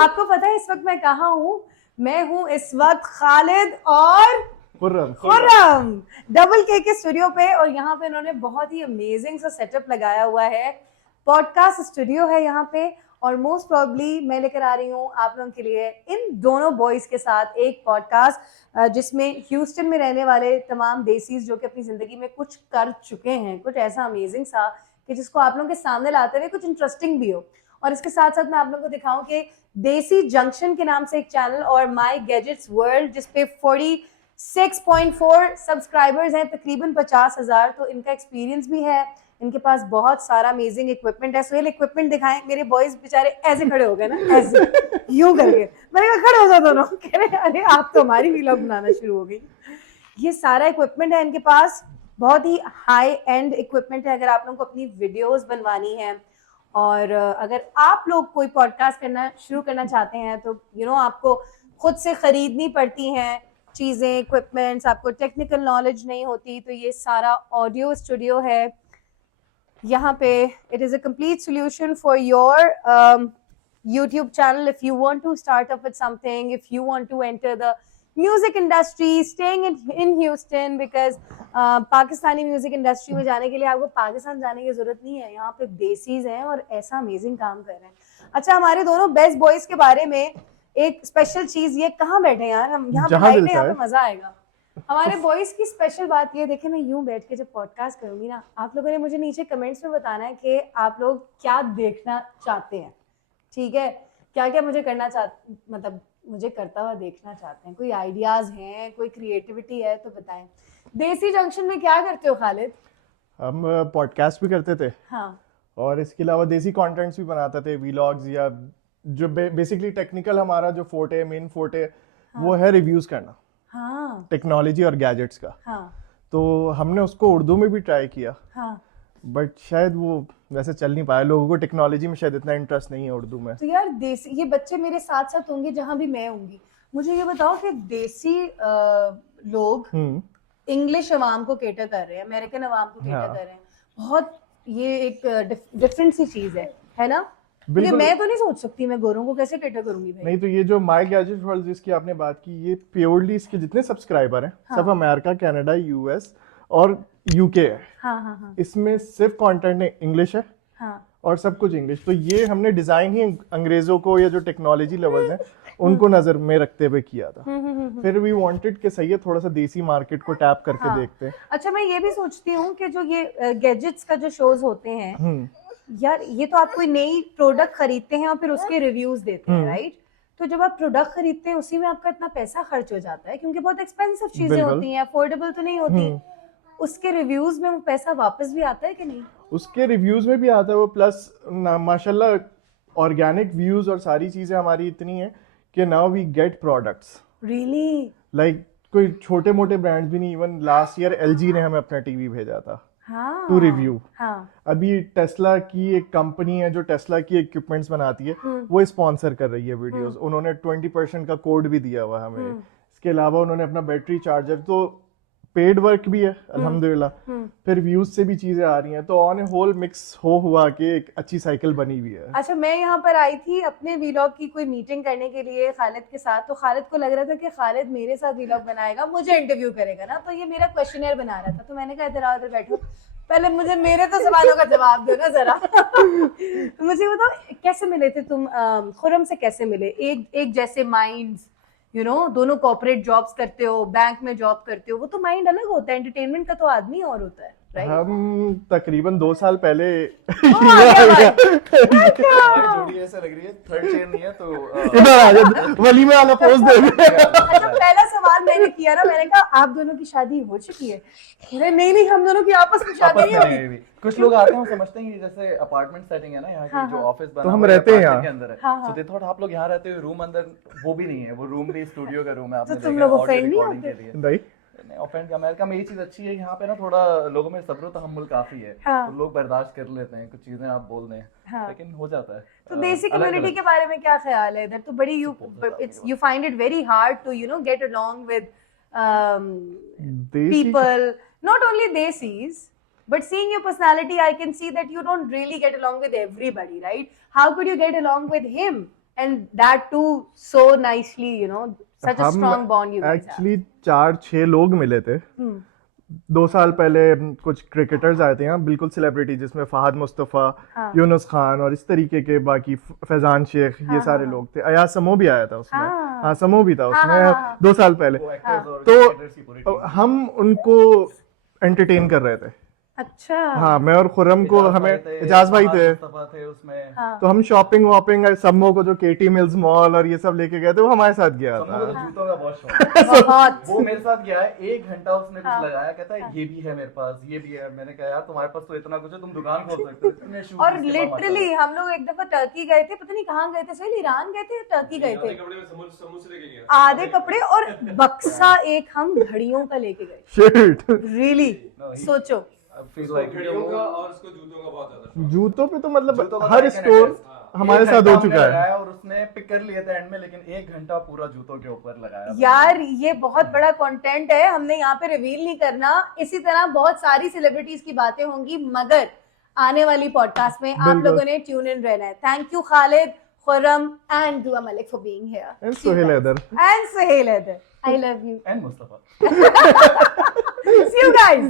आपको पता है इस वक्त मैं कहाँ हूँ? मैं हूँ इस वक्त खालिद और खुर्रम डबल के स्टूडियो पे, और यहाँ पे इन्होंने बहुत ही अमेजिंग सा सेटअप लगाया हुआ है। पॉडकास्ट स्टूडियो है यहाँ पे, और मोस्ट प्रॉब्ली मैं लेकर आ रही हूँ आप लोगों के लिए इन दोनों बॉयज के साथ एक पॉडकास्ट जिसमें ह्यूस्टन में रहने वाले तमाम देसीज जो कि अपनी जिंदगी में कुछ कर चुके हैं, कुछ ऐसा अमेजिंग सा कि जिसको आप लोगों के सामने लाते हुए कुछ इंटरेस्टिंग भी हो। और इसके साथ साथ मैं आप लोगों को दिखाऊं कि देसी जंक्शन के नाम से एक चैनल और माई गैजेट्स वर्ल्ड जिसपे 46.4 सब्सक्राइबर्स हैं, तकरीबन 50,000, तो इनका एक्सपीरियंस भी है। इनके पास बहुत सारा अमेजिंग इक्विपमेंट है। सोहेल इक्विपमेंट दिखाएं। मेरे बॉयज बेचारे ऐसे खड़े हो गए ना, ऐसे यूं करके। मैंने कहा खड़े हो जाओ दोनों। कह रहे अरे आप तो हमारी व्लॉग बनाना शुरू हो गई। ये सारा इक्विपमेंट है इनके पास, बहुत ही हाई एंड इक्विपमेंट है अगर आप लोगों को अपनी वीडियोस बनवानी है। और अगर आप लोग कोई पॉडकास्ट करना शुरू करना चाहते हैं तो आपको खुद से खरीदनी पड़ती हैं चीज़ें, इक्विपमेंट्स, आपको टेक्निकल नॉलेज नहीं होती। तो ये सारा ऑडियो स्टूडियो है यहाँ पे। It is a complete solution for your YouTube channel if you want to start up with something, if you want to enter the music industry, staying in Houston, because Pakistani music industry में जाने के लिए आपको पाकिस्तान जाने की जरूरत नहीं है। यहाँ पे देसीज हैं और ऐसा अमेजिंग काम कर रहे हैं। अच्छा, हमारे दोनों बेस्ट बॉयज के बारे में एक स्पेशल चीज, ये कहाँ बैठे यार हम, यहाँ पे लाइट है, यहाँ पे मजा आएगा। हमारे बॉयज की स्पेशल बात ये, देखिए मैं यूं बैठ के जब पॉडकास्ट करूंगी ना, आप लोगों ने मुझे नीचे कमेंट्स में बताना है कि आप लोग क्या देखना चाहते हैं, ठीक है? क्या क्या मुझे करना चाहते, मतलब मुझे करता हुआ देखना चाहते हैं। कोई आइडियाज हैं, कोई क्रिएटिविटी है तो बताएं। देसी जंक्शन में क्या करते हो खालिद? हम पॉडकास्ट भी करते थे, हाँ, और इसके अलावा देसी कंटेंट्स भी बनाते थे, व्लॉग्स, या जो बेसिकली टेक्निकल हमारा जो मेन फोर्टे हाँ, वो है रिव्यूज करना, हाँ, टेक्नोलॉजी और गैजेट्स का। हाँ, तो हमने उसको उर्दू में भी ट्राई किया, हाँ। बट शायद वो वैसे चल नहीं पाया। लोगों को टेक्नोलॉजी में शायद इतना इंटरेस्ट नहीं है उर्दू में। तो यार देसी, ये बच्चे मेरे साथ साथ होंगे जहां भी मैं होंगी, मुझे ये बताओ कि देसी लोग इंग्लिश अवाम को केटर कर रहे हैं, अमेरिकन अवाम को केटर कर रहे हैं। बहुत ये एक डिफरेंट सी चीज है ना? ये मैं तो नहीं सोच सकती मैं गोरों को कैसे केटर करूंगी भाई। नहीं, तो ये जो माई गैजेट वर्ल्ड जिसकी आपने बात की, ये प्योरली इसके जितने सब्सक्राइबर हैं सब अमेरिका, कनाडा, यूएस और यूके है। हाँ, हाँ, हाँ, इसमें सिर्फ कंटेंट इंग्लिश है, हाँ, और सब कुछ इंग्लिश। तो ये हमने डिजाइन ही अंग्रेजों को या जो टेक्नोलॉजी लवर्स हैं उनको नजर में रखते हुए किया था। फिर वी वांटेड कि सही है थोड़ा सा देसी मार्केट को टैप करके देखते हैं। अच्छा, मैं ये भी सोचती हूँ कि जो ये गैजेट्स का जो शोज होते हैं यार, ये तो आप कोई नई प्रोडक्ट खरीदते हैं और फिर उसके रिव्यूज देते हैं, राइट? तो जब आप प्रोडक्ट खरीदते हैं उसी में आपका इतना पैसा खर्च हो जाता है, क्योंकि बहुत एक्सपेंसिव चीजें होती हैं, अफोर्डेबल तो नहीं होती। उसके रिव्यूज में वो पैसा वापस भी आता है कि नहीं? उसके रिव्यूज में भी आता है वो, प्लस माशाल्लाह ऑर्गेनिक व्यूज और सारी चीजें हमारी इतनी है कि now we get products really, like कोई छोटे मोटे ब्रांड्स भी नहीं। इवन लास्ट ईयर एलजी ने हमें अपना टीवी भेजा था टू रिव्यू। अभी टेस्ला की एक कंपनी है जो टेस्ला की इक्विपमेंट्स बनाती है, वो स्पॉन्सर कर रही है वीडियोस। उन्होंने 20% का कोड भी दिया हुआ हमें। इसके अलावा उन्होंने अपना बैटरी चार्जर, तो पेड वर्क भी है अल्हम्दुलिल्लाह। फिर व्यूज से भी चीजें आ रही हैं, तो ऑन ए होल मिक्स हुआ कि एक अच्छी साइकिल बनी हुई है। अच्छा, मैं यहाँ पर आई थी अपने व्लॉग की कोई मीटिंग करने के लिए खालिद के साथ, तो खालिद को लग रहा था कि खालिद मेरे साथ व्लॉग बनाएगा, मुझे इंटरव्यू करेगा ना, तो ये मेरा क्वेश्चनर बना रहा था। तो मैंने कहा इधर आओ, इधर बैठो, पहले मुझे मेरे तो सवालों का जवाब दो ना जरा। मुझे बताओ कैसे मिले थे तुम खुर्रम से? कैसे मिले? एक जैसे माइंड्स, दोनों कॉर्पोरेट जॉब्स करते हो, बैंक में जॉब करते हो, वो तो माइंड अलग होता है, एंटरटेनमेंट का तो आदमी और होता है, राइट? हम तकरीबन 2 साल पहले जोड़ी ऐसा लग रही है, थर्ड चेयर नहीं है तो वलीमे वाला पोज दे। अच्छा, पहला सवाल मैंने किया ना, मैंने कहा आप दोनों की शादी हो चुकी है? नहीं, हम दोनों की आपस में शादी नहीं हुई। कुछ लोग आते हैं, वो समझते हैं कि जैसे अपार्टमेंट सेटिंग है ना यहाँ की, जो ऑफिस बना तो हम रहते हैं यहाँ के अंदर है, तो दे थॉट आप लोग यहाँ रहते हो, रूम अंदर वो भी नहीं है, वो रूम भी स्टूडियो का रूम है। आपने तो तुम लोग ऑफेंड नहीं होते? नहीं, ऑफेंड अमेरिका में ये चीज अच्छी है, यहाँ पे ना थोड़ा लोगों में सब्र तहम्मुल काफी है, तो लोग बर्दाश्त कर लेते हैं कुछ चीजें आप बोल दें, लेकिन हो जाता है। तो देसी कम्युनिटी के बारे में क्या ख्याल है इधर? तो बड़ी you find it very hard to get along with people, not only desis, but seeing your personality, I can see that you don't really get along with everybody, right? How could you get along with him and that too so nicely, you know, such a हम strong bond you guys have. Actually 4-6 लोग मिले थे 2 साल पहले। कुछ cricketers आए थे यहाँ, बिल्कुल सेलिब्रिटी, जिसमें फहद मुस्तफा, यूनुस खान और इस तरीके के बाकी फैजान शेख, ये सारे लोग थे। अयाज समो भी आया था उसमें, हाँ समो भी था उसमें 2 साल पहले। तो हम उनको एंटरटेन कर रहे थे। अच्छा। हाँ, मैं और खुर्रम को, हमें इजाज भाई थे उसमें। तो हम शॉपिंग वॉपिंग सम्मो को जो केटी मिल्स मॉल और ये सब लेके गए थे, वो हमारे साथ गया था। जूतों का बहुत शौक है। वो मेरे साथ गया है, 1 घंटा उसने कुछ लगाया, कहता है ये भी है मेरे पास, ये भी है। मैंने कहा यार तुम्हारे पास तो इतना कुछ है, तुम दुकान खोल सकते हो। और लिटरली हम लोग एक दफा टर्की गए थे, पता नहीं कहाँ गए थे, सही ईरान गए थे, टर्की गए थे, आधे कपड़े और बक्सा एक हम घड़ियों का लेके गए। शिट, रियली सोचो। जूतों पे तो मतलब हर स्टोर हमारे साथ हो चुका है। और उसने पिक कर लिए थे एंड में, लेकिन 1 घंटा पूरा जूतों के ऊपर लगाया। यार ये बहुत बड़ा कंटेंट है, हमने यहाँ पे रिवील नहीं करना। इसी तरह बहुत सारी सेलिब्रिटीज की बातें होंगी, मगर आने वाली पॉडकास्ट में आप लोगों ने ट्यून इन रहना है। Thank you Khalid, Khurram and Dua Malik for being here, and Suhail Haider, I love you and Mustafa. see you guys